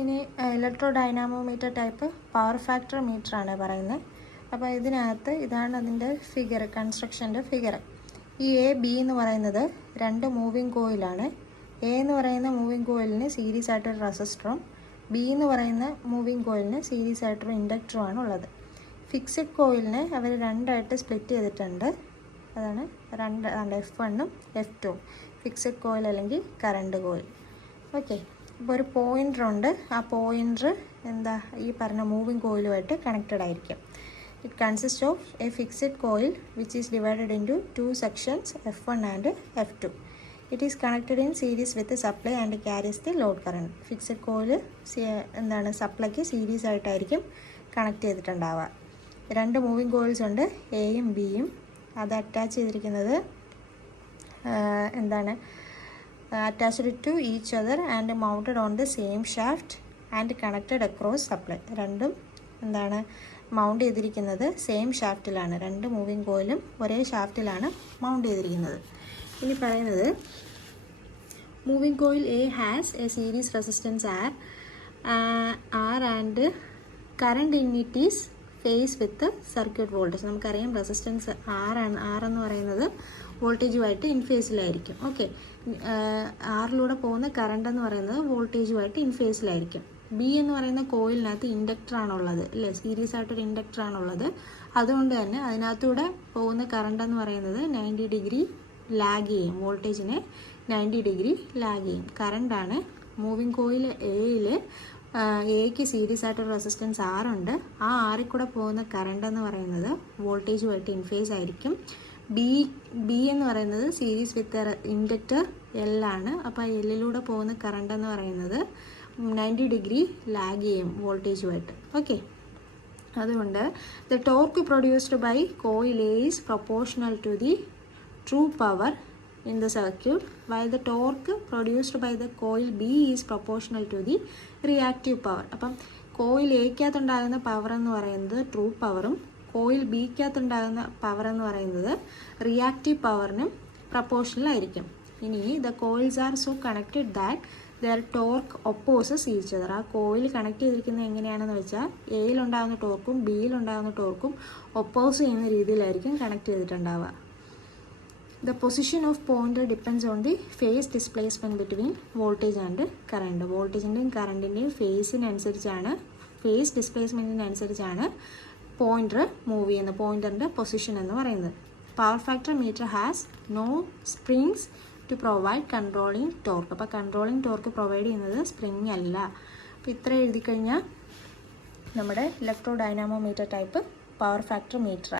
ഇനി electro dynamometer type power factor മീറ്ററാണ് പറയുന്നത്. അപ്പോൾ ഇതിനകത്ത് ഇതാണ് അതിൻ്റെ ഫിഗർ, കൺസ്ട്രക്ഷൻ്റെ ഫിഗർ. ഈ എ ബി എന്ന് പറയുന്നത് രണ്ട് മൂവിങ് കോയിലാണ്. എ എന്ന് പറയുന്ന മൂവിങ് കോയിലിന് സീരീസ് ആയിട്ടൊരു റെസിസ്റ്ററും ബി എന്ന് പറയുന്ന മൂവിങ് കോയിലിന് സീരീസ് ആയിട്ടൊരു ഇൻഡക്ടറുമാണ് ഉള്ളത്. ഫിക്സഡ് കോയിലിനെ അവർ രണ്ടായിട്ട് സ്പ്ലിറ്റ് ചെയ്തിട്ടുണ്ട്. അതാണ് F1ഉം F2ഉം, ഫിക്സഡ് കോയിൽ അല്ലെങ്കിൽ കറണ്ട് കോയിൽ. ഓക്കെ, ഇപ്പോൾ ഒരു പോയിൻ്റർ ഉണ്ട്. ആ പോയിൻ്റർ എന്താ ഈ പറഞ്ഞ മൂവിങ് കോയിലുമായിട്ട് കണക്റ്റഡ് ആയിരിക്കും. It consist of A fixed coil which is divided into 2 sections F1 and F2. It is connected in series with supply and carries the load current. Fixed coil എന്താണ് സപ്ലൈക്ക് series ആയിട്ടായിരിക്കും connect ചെയ്തിട്ടുണ്ടാവുക. രണ്ട് moving coils ഉണ്ട്, എയും ബിയും. അത് attach ചെയ്തിരിക്കുന്നത് എന്താണ് attached to each other and mounted on the same shaft and connected across supply. രണ്ടും എന്താണ് മൗണ്ട് ചെയ്തിരിക്കുന്നത് സെയിം ഷാഫ്റ്റിലാണ്. രണ്ട് മൂവിങ് കോയിലും ഒരേ ഷാഫ്റ്റിലാണ് മൗണ്ട് ചെയ്തിരിക്കുന്നത്. ഇനി പറയുന്നത് moving coil A has a series resistance R and current in it is phase with circuit voltage. നമുക്കറിയാം resistance ആറാണ്. ആർ എന്ന് പറയുന്നത് വോൾട്ടേജുമായിട്ട് ഇൻ ഫേസിലായിരിക്കും. ഓക്കെ, ആറിലൂടെ പോകുന്ന കറണ്ട് എന്ന് പറയുന്നത് വോൾട്ടേജുമായിട്ട് ഇൻ ഫേസിലായിരിക്കും. ബി എന്ന് പറയുന്ന കോയിലിനകത്ത് ഇൻഡക്ടറാണുള്ളത് അല്ലേ, സീരീസ് ആയിട്ടൊരു ഇൻഡക്ടറാണുള്ളത്. അതുകൊണ്ട് തന്നെ അതിനകത്തൂടെ പോകുന്ന കറണ്ട് എന്ന് പറയുന്നത് 90 ഡിഗ്രി ലാഗ് ചെയ്യും, വോൾട്ടേജിനെ 90 ഡിഗ്രി ലാഗ് ചെയ്യും. കറണ്ടാണ് മൂവിങ് കോയിൽ എയിൽ. എക്ക് സീരീസ് ആയിട്ടൊരു റെസിസ്റ്റൻസ് ആറുണ്ട്. ആ ആറിൽ കൂടെ പോകുന്ന കറണ്ട് എന്ന് പറയുന്നത് വോൾട്ടേജുമായിട്ട് ഇൻ ഫേസ് ആയിരിക്കും. ബി എന്ന് പറയുന്നത് സീരീസ് വിത്ത് ഇൻഡക്ടർ എല്ലാണ്. അപ്പോൾ എല്ലിലൂടെ പോകുന്ന കറണ്ട് എന്ന് പറയുന്നത് 90 ഡിഗ്രി ലാഗ് ചെയ്യും വോൾട്ടേജുമായിട്ട്. ഓക്കെ, അതുകൊണ്ട് the torque produced by coil A is proportional to the true power in the circuit, while the torque produced by the coil B is proportional to the reactive power. അപ്പം coil എക്കകത്തുണ്ടാകുന്ന power എന്ന് പറയുന്നത് true പവറും coil ബിക്കകത്തുണ്ടാകുന്ന power എന്ന് പറയുന്നത് reactive പവറിനും proportional ആയിരിക്കും. ഇനി the coils are so connected that their torque opposes each other. ആ coil connect ചെയ്തിരിക്കുന്നത് എങ്ങനെയാണെന്ന് വെച്ചാൽ എയിലുണ്ടാകുന്ന ടോർക്കും ബിയിലുണ്ടാകുന്ന ടോർക്കും ഒപ്പോസ് ചെയ്യുന്ന രീതിയിലായിരിക്കും connect ചെയ്തിട്ടുണ്ടാവുക. The position of pointer depends on the phase displacement between voltage and current. വോൾട്ടേജിൻ്റെയും കറണ്ടിൻ്റെയും ഫേസിനനുസരിച്ചാണ്, ഫേസ് ഡിസ്പ്ലേസ്മെൻറ്റിനനുസരിച്ചാണ് പോയിൻ്റർ മൂവ് ചെയ്യുന്നത്, പോയിൻ്ററിൻ്റെ പൊസിഷൻ എന്ന് പറയുന്നത്. Power factor meter has no springs to provide controlling torque. അപ്പോൾ കൺട്രോളിങ് ടോർക്ക് പ്രൊവൈഡ് ചെയ്യുന്നത് സ്പ്രിങ് അല്ല. അപ്പോൾ ഇത്ര എഴുതി കഴിഞ്ഞാൽ നമ്മുടെ electro dynamometer type power factor metre